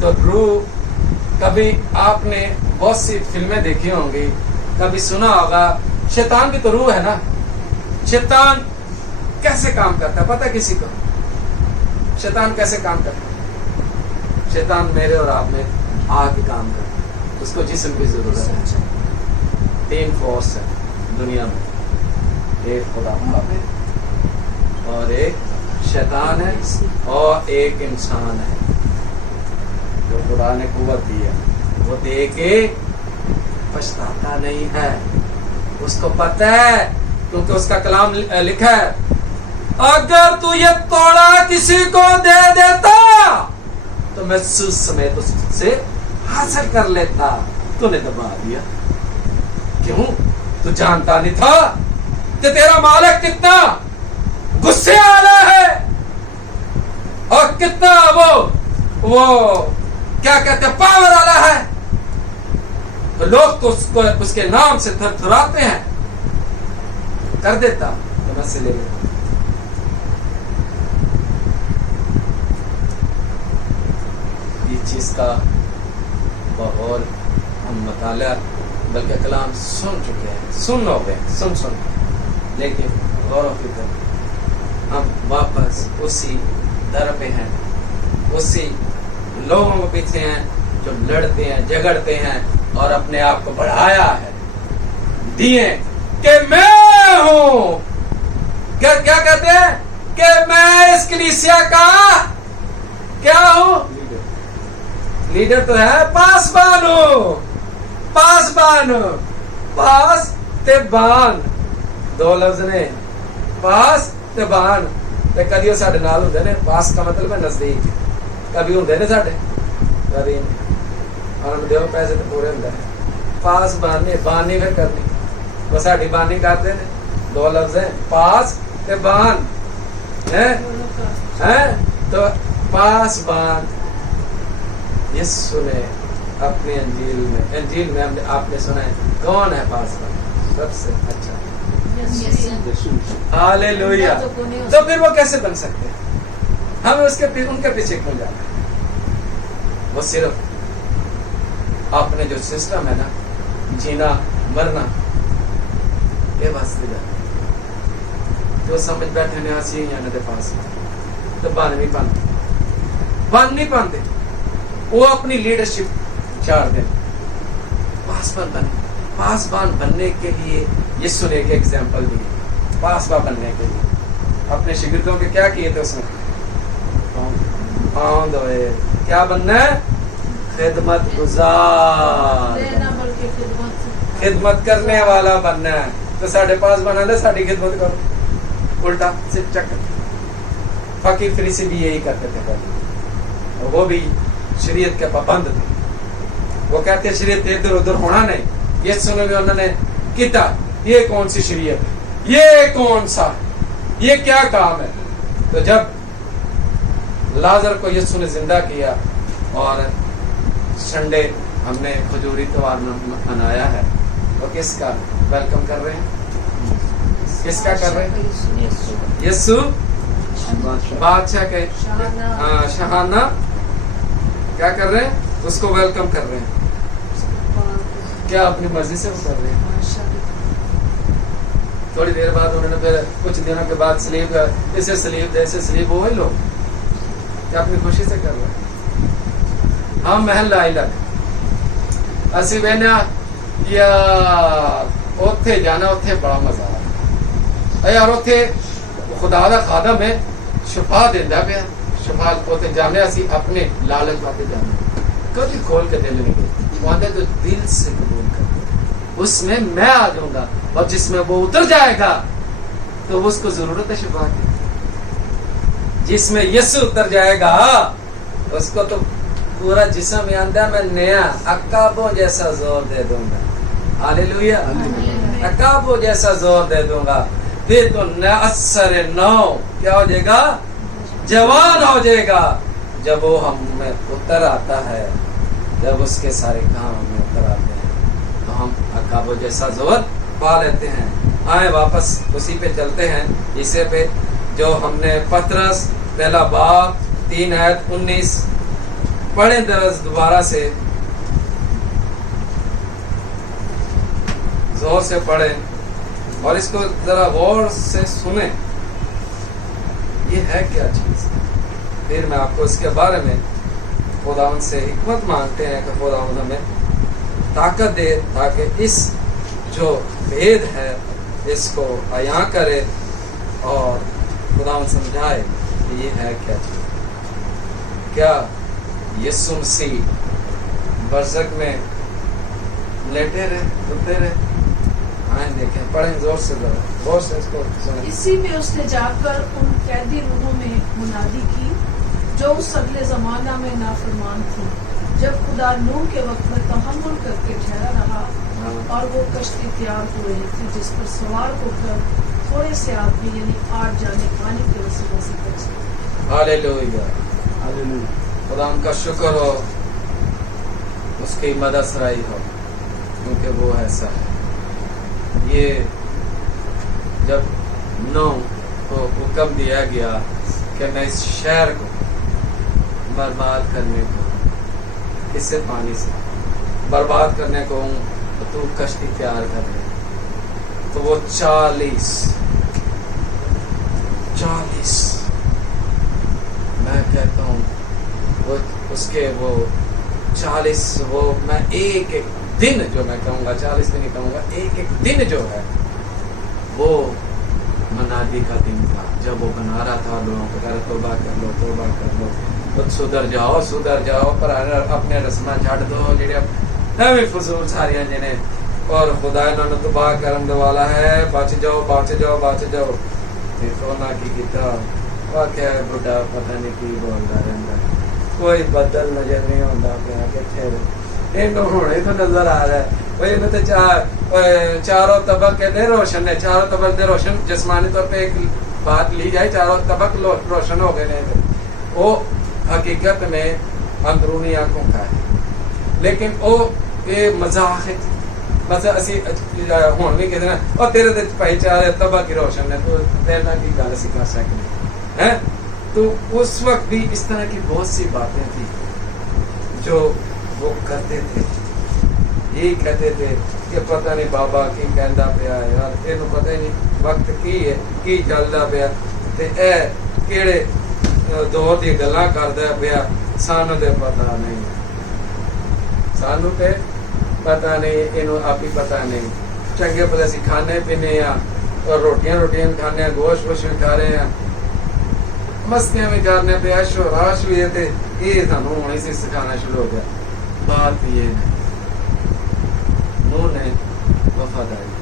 तो रूह, कभी आपने बहुत सी फिल्में देखी होंगी, कभी सुना होगा, शैतान भी तो रूह है ना। शैतान कैसे काम करता है पता है किसी को? शैतान कैसे काम करता है? शैतान मेरे और आप में आके काम करता है, उसको जिस्म की जरूरत है। 3 फोर्स है दुनिया में, एक खुदा है और एक शैतान है और एक इंसान है जो खुदा ने कुव्वत दी है, वो दे के पछताता नहीं है। उसको पता है, क्योंकि उसका कलाम लिखा है, अगर तू ये तोड़ा किसी को दे देता तो मैं सूद समेत उससे हासिल कर लेता। तूने दबा दिया, क्यों? तू जानता नहीं था कि तेरा मालिक कितना गुस्से वाला है और कितना वो क्या कहते हैं, पावर वाला है। तो लोग तो उसके नाम से थरथराते हैं। कर देता तो मैं से ले लेता। ये चीज का बहुत हम मताला बल्कि कलाम सुन चुके हैं, सुन लेकिन गौर फिक्र हम वापस उसी दर पे हैं, उसी लोगों के पीछे हैं जो लड़ते हैं, झगड़ते हैं और अपने आप को बढ़ाया है दिए कि मैं हूं, क्या कहते हैं कि मैं इस कलीसिया का क्या हूं? लीडर तो है, पासबान पास ते बान, 2 लफ्ज ने, पास ते बान। ते कभी साडे नाल हुंदे ने, पास का मतलब है नजदीक, कभी हुंदे ने साडे, कभी और देव पैसे तो पूरे होंगे। पास बानी फिर करनी, वो साड़ी बानी करते हैं। 2 लफ्ज है, पास ते बान है। तो पास बान यीशु ने अपने अंजील में आपने सुना है कौन है पास बान? सबसे अच्छा, हालेलुया। तो फिर वो कैसे बन सकते हैं? हमें उनके पीछे क्यों जाना है? वो सिर्फ आपने जो सिस्टम है ना, जीना मरना, ये वास्ते जो समझ बैठे ने आसी दे पास तो बन नहीं पाते। वो अपनी लीडरशिप चार दिन पासबान बनने के लिए यीशु ने एक एग्जाम्पल दी। पासबान बनने के लिए अपने शिगिर्दों के क्या किए थे उसने? क्या बनना है? खिदमत गुजार, खिदमत करने वाला बनना है। तो साढ़े पास बना दे, साड़ी खिदमत करो, उल्टा सिर्फ चक्कर। फकीर फरीसी भी यही करते थे पहले, और वो भी शरीयत के पाबंद थे। वो कहते शरीयत इधर उधर होना नहीं। ये सुनोगे उन्होंने किता, ये कौन सी शरीयत है, ये कौन सा, ये क्या काम है? तो जब लाजर को यीशु ने जिंदा किया और संडे हमने खजूरी त्योहार मनाया है, तो किसका वेलकम कर रहे हैं? किसका कर रहे हैं? यीशु बादशाह के शाहाना क्या कर रहे हैं? उसको वेलकम कर रहे हैं। کیا اپنی مرضی سے وہ کر رہے ہیں. تھوڑی دیر بعد انہوں نے پھر کچھ دنوں کے بعد سلیب اسے سلیب دے اسے سلیب وہی لوگ کیا اپنی خوشی سے کر رہے ہیں. ہم محل لائی لگ اسی بہنا یا اوتھے جانا اوتھے بڑا مزہ آ یار اوتھے خدا دا خادم ہے شفا دیندا پیا شفا اوتھے جانے اسی اپنے لالچ پاتے جانے کبھی کھول کے دل نہیں گئے وہاں تو دل سے قبول کر اس میں میں آ جاؤں گا اور جس میں وہ اتر جائے گا تو اس کو ضرورت ہے شفا کی. جس میں یسوع اتر جائے گا اس کو تو پورا جسم آندہ میں نیا عقابوں جیسا زور دے دوں گا. ہاللیلویا. عقابوں جیسا زور دے دوں گا پھر تو اثر نو کیا ہو جائے گا جوان ہو جائے گا جب وہ ہم میں اتر آتا ہے جب اس کے سارے کام ہمیں اتر آتے ہیں تو ہم عقابوں جیسا زور پا لیتے ہیں. آئے واپس اسی پہ چلتے ہیں اسے پہ جو ہم نے پترس پہلا باب 3:19 پڑھیں درس دوبارہ سے زور سے پڑھیں اور اس کو ذرا غور سے سنیں یہ ہے کیا چیز. پھر میں آپ کو اس کے بارے میں خداوند سے حکمت مانگتے ہیں کہ خداوند ہمیں طاقت دے تاکہ اس جو بھید ہے اس کو عیاں کرے اور خداوند سمجھائے کہ یہ ہے کیا چیز. کیا یسوع مسیح برزخ میں لیٹے رہے سوتے رہے. آئیں دیکھیں پڑھیں زور سے غور سے اس کو سنیں. اسی میں اس نے جا کر ان قیدی روحوں میں منادی کی جو اس اگلے زمانہ میں نافرمان تھی جب خدا نوح کے وقت میں تحمل کر کے ٹھہرا رہا اور وہ کشتی تیار ہو رہی تھی جس پر سوار ہو کر تھوڑے سے آدمی یعنی 8 جانے پانی کے وسیلے سے بچے. ہاللیلویا. خدا ان کا شکر ہو اس کی مدد سرائی ہو کیونکہ وہ ایسا ہے. یہ جب نوح کو حکم دیا گیا کہ میں اس شہر کو برباد کرنے کو کس سے پانی سے برباد کرنے کو ہوں تو کشتی تیار کر لے تو وہ 40 میں کہتا ہوں وہ اس کے وہ 40 وہ میں ایک دن جو میں کہوں گا 40 دن نہیں کہوں گا ایک دن جو ہے وہ منادی کا دن تھا جب وہ بنا رہا تھا لوگوں کو کہہ توبہ کر لو سدھر جاؤ پر اپنے رسماں چھڈ دو جہاں فضول ساریاں جنہیں اور خدا انہوں نے تباہ کرن والا ہے بچ جاؤ سونا کی کیتا واقعہ بڑا پتہ نہیں کی بولتا رہتا کوئی بدل نظر نہیں ہوتا پیا کہ ہونے تو نظر آ رہا ہے وہ تو چاروں طبق دے روشن ہے چاروں طبق دے روشن جسمانی طور پہ ایک بات لی جائے چاروں طبق روشن ہو گئے وہ حقیقت میں اندرونی آنکھوں کا ہے لیکن وہ یہ مزاح ہے بس اسی ہون بھی کہتے ہیں اور تیرے تے بھائی چارے طبع کی روشن ہے تو تیرنا کی گل اسی کر سکتے ہیں تو اس وقت بھی اس طرح کی بہت سی باتیں تھی جو وہ کرتے تھے یہی کہتے تھے کہ پتہ نہیں بابا کی کہندا پیا ہے یار تینوں پتہ ہی نہیں وقت کی ہے کی چلدا پیا تے اے کیڑے دور دی گلاں کردا پیا سانوں تے پتہ نہیں سانوں تے پتہ نہیں اینو آپ ہی پتہ نہیں چنگے بھلے سی کھانے پینے اور روٹیاں کھانے گوشت بھی کھا رہے ہیں مستیاں بھی کرنے پہ عیش و راش بھی ہے تے یہ سانوں ہونی سی سکھانا شروع ہو گیا بات یہ نہیں نوح نے وفاداری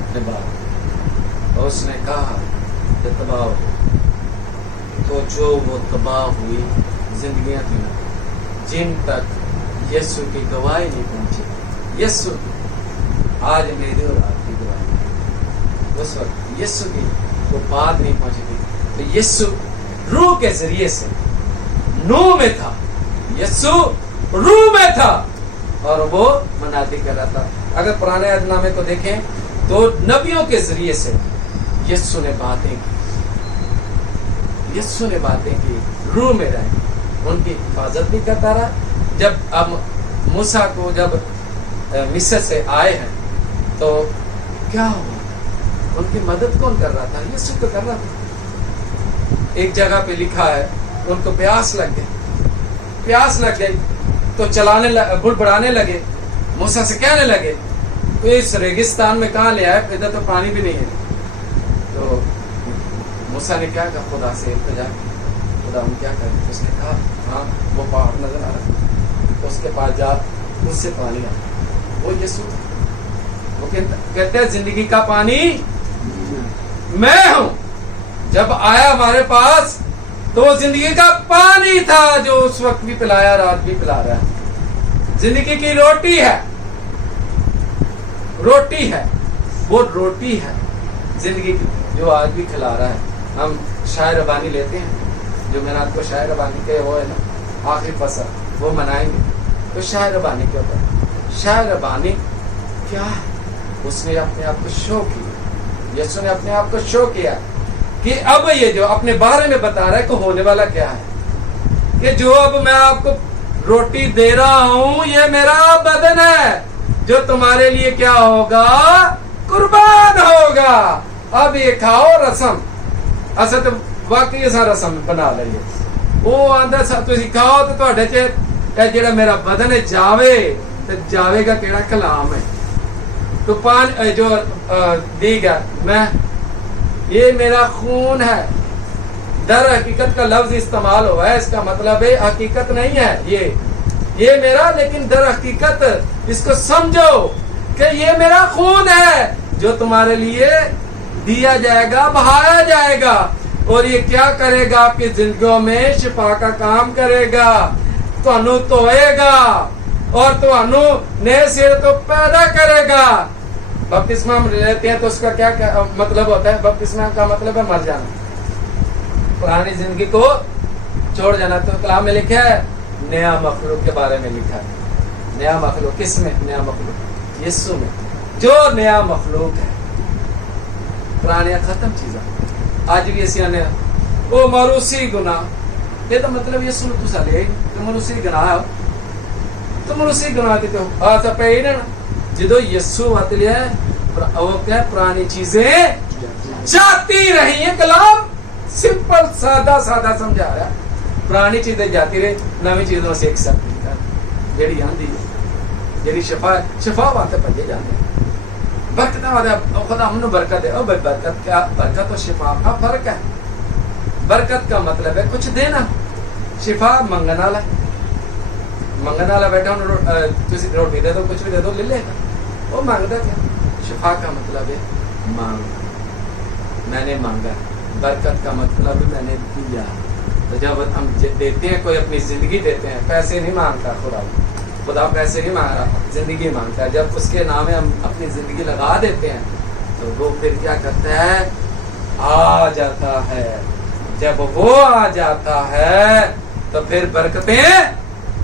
اپنے باپ اور اس نے کہا کہ تباہ ہو تو جو وہ تباہ ہوئی زندگیاں تھیں جن تک یسوع کی گواہی نہیں پہنچی یسوع آج میری اور آپ کی گواہی اس وقت یسوع کی وہ بات نہیں پہنچی تھی تو یسوع روح کے ذریعے سے نوح میں تھا یسوع روح میں تھا اور وہ منادی کر رہا تھا اگر پرانے عہد نامے کو دیکھیں تو نبیوں کے ذریعے سے یسوع نے باتیں کی روح میں رہے ان کی حفاظت بھی کرتا رہا جب اب موسیٰ کو جب मिस्र से आए हैं, तो क्या हुआ? उनकी मदद कौन कर रहा था? यीशु तो कर रहा था। एक जगह पे लिखा है उनको प्यास लग गई तो बुड़बड़ाने लगे, मूसा से कहने लगे तो इस रेगिस्तान में कहाँ ले आए, इधर तो पानी भी नहीं है। तो मूसा ने क्या कहा? खुदा से इल्तिजा की, खुदा हम क्या करें? तो उसने कहा हाँ वो पहाड़ नजर आ रहा है, तो उसके पास जा, उससे पानी आ। वो यीशु वो कहते हैं जिंदगी का पानी मैं हूं। जब आया हमारे पास तो वो जिंदगी का पानी था, जो उस वक्त भी पिलाया, रात भी पिला रहा है। जिंदगी की रोटी है, वो रोटी है जिंदगी की, जो आज भी खिला रहा है। हम शायर रबानी लेते हैं, जो मैंने आपको शायर रबानी के वो है ना आखिरी फसल, वो मनाएंगे। तो शायर रबानी के ऊपर, शायर रबानी क्या है? उसने अपने आप को शो किया, यीशु ने अपने आप को शो किया कि अब ये जो अपने बारे में बता रहा है कि होने वाला क्या है, कि जो अब मैं आपको रोटी दे रहा हूं ये मेरा बदन है जो तुम्हारे लिए क्या होगा, कुर्बान होगा। अब ये खाओ रसम, असा तो वाकई असा रसम बना लइए। वो आंदा सा तुसी खाओ तो तुहाडे च जेड़ा मेरा बदन है जावे, तो जावेगा केड़ा कलाम है। तो पान जो देगा मैं, ये मेरा खून है। दर हकीकत का लफ्ज इस्तेमाल हुआ है, इसका मतलब है हकीकत नहीं है ये मेरा, लेकिन दर हकीकत इसको समझो कि ये मेरा खून है जो तुम्हारे लिए दिया जाएगा, बहाया जाएगा। और ये क्या करेगा? आपकी जिंदगियों में शिफा का काम करेगा, तुहानू धोएगा और तुहानू नए सिरे तो पैदा करेगा। बपतिस्मा हम लेते हैं तो उसका क्या मतलब होता है? बपतिस्मा का मतलब है मर जाना, पुरानी जिंदगी को छोड़ जाना। तो कलाम में लिखा है नया मखलूक के बारे में लिखा है। नया मखलूक किस में? नया मखलूक यीशु में, जो नया मखलूक है। पुरानिया खत्म चीज़ा आज भी ऐसी आने वो मरूसी गुना, ये तो मतलब यीशु ने तुसा ले तो मरूसी गुनाह हो, तो मरूसी गुनाह की तो आता पे ही ना जो यीशु आते लिए वो क्या पुरानी चीजें जाती रही है। कलाम सिंपल सादा समझा रहा है। पुरानी चीजें जाती रहे, नवी चीजों से एक सब जेड़ी आंदी जेड़ी शफा वास्ते भजे जाते हैं। बरकत वाले खुदा हमने बरकत है। बरकत क्या? बरकत और शिफा का फर्क है। बरकत का मतलब है कुछ देना, शिफा मंगना वाला बैठा रोटी दे दो, कुछ भी दे दो, ले लेगा। वो मांगता क्या? शिफा का मतलब है मांग, मैंने मांगा। बरकत का मतलब है मैंने दिया। तो जब हम देते हैं, कोई अपनी जिंदगी देते हैं, पैसे नहीं मांगता खुदा पैसे नहीं मांग रहा, जिंदगी मांगता है। जब उसके नाम में हम अपनी जिंदगी लगा देते हैं तो वो फिर क्या करता है? आ जाता है। जब वो आ जाता है तो फिर बरकतें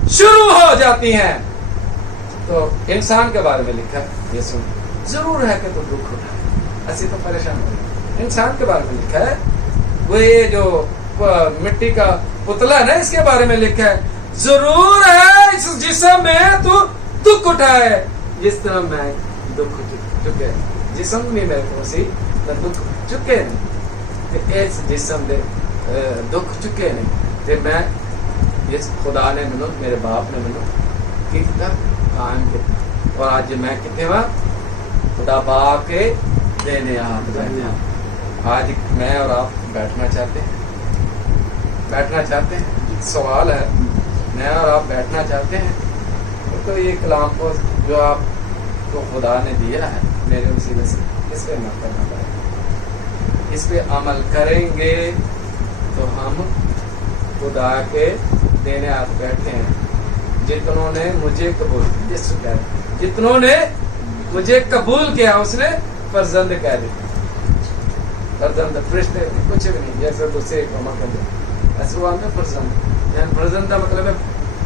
शुरू हो जाती हैं। तो इंसान के बारे में लिखा है, ये सुन, जरूर है कि तो दुख उठाए, ऐसी तो परेशान हो। इंसान के बारे में लिखा है, वो ये जो मिट्टी का पुतला है ना, इसके बारे में लिखा है, जरूर है इस जिस्म में तू दुख उठाए जिस तरह मैं दुख चुके। जिस्म में मेरे को सी दुख चुके नहीं, इस जिस्म दे दुख चुके नहीं। ते मैं इस खुदा ने मैनू, मेरे बाप ने मैनू कितना कायम किया, और आज मैं कितने वहाँ खुदा बाप के देने आज मैं और आप बैठना चाहते हैं, सवाल है, मैं और आप बैठना चाहते हैं तो ये कलाम को जो आपको खुदा ने दिया है मेरे वसीले से, इस पे अमल करना पड़ेगा। इस पे अमल करेंगे तो हम खुदा के देने आप बैठे हैं। जितनों ने मुझे कबूल किया, जितनों ने मुझे कबूल किया उसने फर्जंद कह दिया। फर्जंद फरिश्ते कुछ भी नहीं, जैसे दूसरे ऐसे वो आते फर्जंद। फर्जंद का मतलब है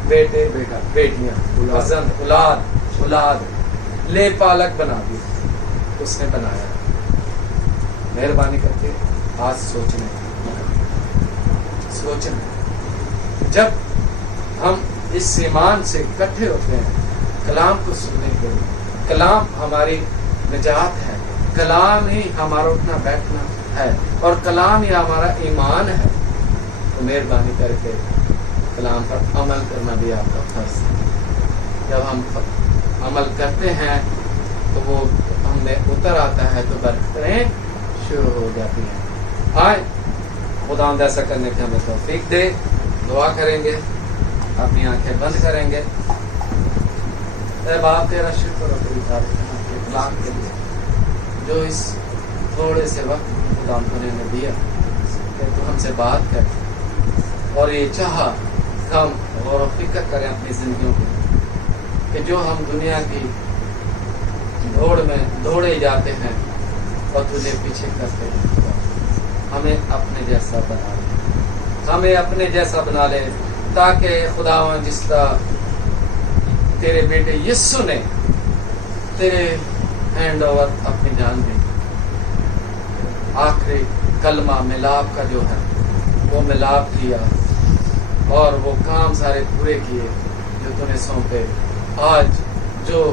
बेटे, बेटा, बेटियां, फर्जंद, औलाद, ले पालक बना दिया उसने बनाया। मेहरबानी करके आज सोचने जब हम इस ईमान से इकट्ठे होते हैं کلام کو سننے کے لیے. کلام ہماری نجات ہے, کلام ہی ہمارا اٹھنا بیٹھنا ہے, اور کلام ہی ہمارا ایمان ہے. تو مہربانی کر کے کلام پر عمل کرنا بھی آپ کا فرض ہے. جب ہم عمل کرتے ہیں تو وہ ہم میں اتر آتا ہے تو برکتیں شروع ہو جاتی ہیں. آئے خدا ایسا کرنے کی ہمیں توفیق دے. دعا کریں گے, اپنی آنکھیں بند کریں گے. اے باپ تیرا شکر اور تیری تعریف ہے آپ کے کلام کے لیے جو اس تھوڑے سے وقت خدا نے دیا کہ تو ہم سے بات کر, اور یہ چاہا کہ ہم غور و فکر کریں اپنی زندگیوں کی کہ جو ہم دنیا کی دوڑ میں دوڑے جاتے ہیں اور تجھے پیچھے کرتے ہیں, ہمیں اپنے جیسا بنا لے, ہمیں اپنے جیسا بنا لے, تاکہ خداوند جس طرح تیرے بیٹے یسو نے تیرے ہینڈ اوور اپنی جان دی, آخری کلمہ ملاپ کا جو ہے وہ ملاپ کیا اور وہ کام سارے پورے کیے جو تو نے سونپے. آج جو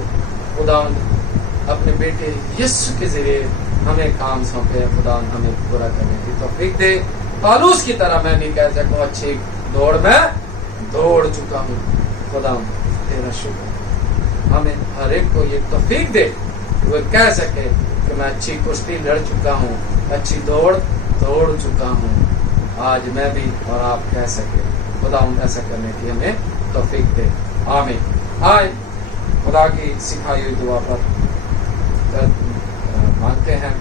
خداوند اپنے بیٹے یسو کے ذریعے ہمیں کام سونپے, خداوند ہمیں پورا کرنے کی توفیق دے. پالوس کی طرح میں نہیں کہہ سکوں اچھی دوڑ میں دوڑ چکا ہوں. خداوند تیرا شکر, ہمیں ہر ایک کو یہ توفیق دے کہ وہ کہہ سکے کہ میں اچھی کشتی لڑ چکا ہوں, اچھی دوڑ چکا ہوں. آج میں بھی اور آپ کہہ سکے. خداوند ایسا کرنے کی ہمیں توفیق دے. آمین. آئے خدا کی سکھائی ہوئی دعا پر مانگتے ہیں.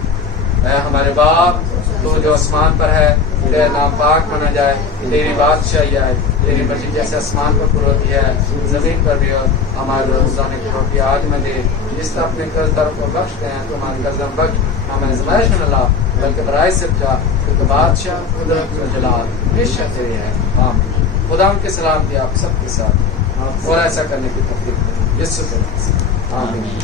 اے ہمارے باپ تو جو آسمان پر ہے, تیرا نام پاک مانا جائے, تیری بادشاہی آئے, تیری مرضی جیسے آسمان پر پوری ہوتی ہے زمین پر بھی ہو. ہمارے روزانہ کی روٹی آج میں دے, جس طرح اپنے قرض داروں کو بخشتے ہیں تو ہمارے قرض بخش, ہمیں آزمائش میں نہ لا بلکہ برائے سے بچا, کیونکہ بادشاہ قدرت و جلال ہمیشہ تیرے ہے. آمین. خدا ان کے سلام کی آپ سب کے ساتھ, اور ایسا کرنے کی توفیق دے یسوع کے نام سے. آمین.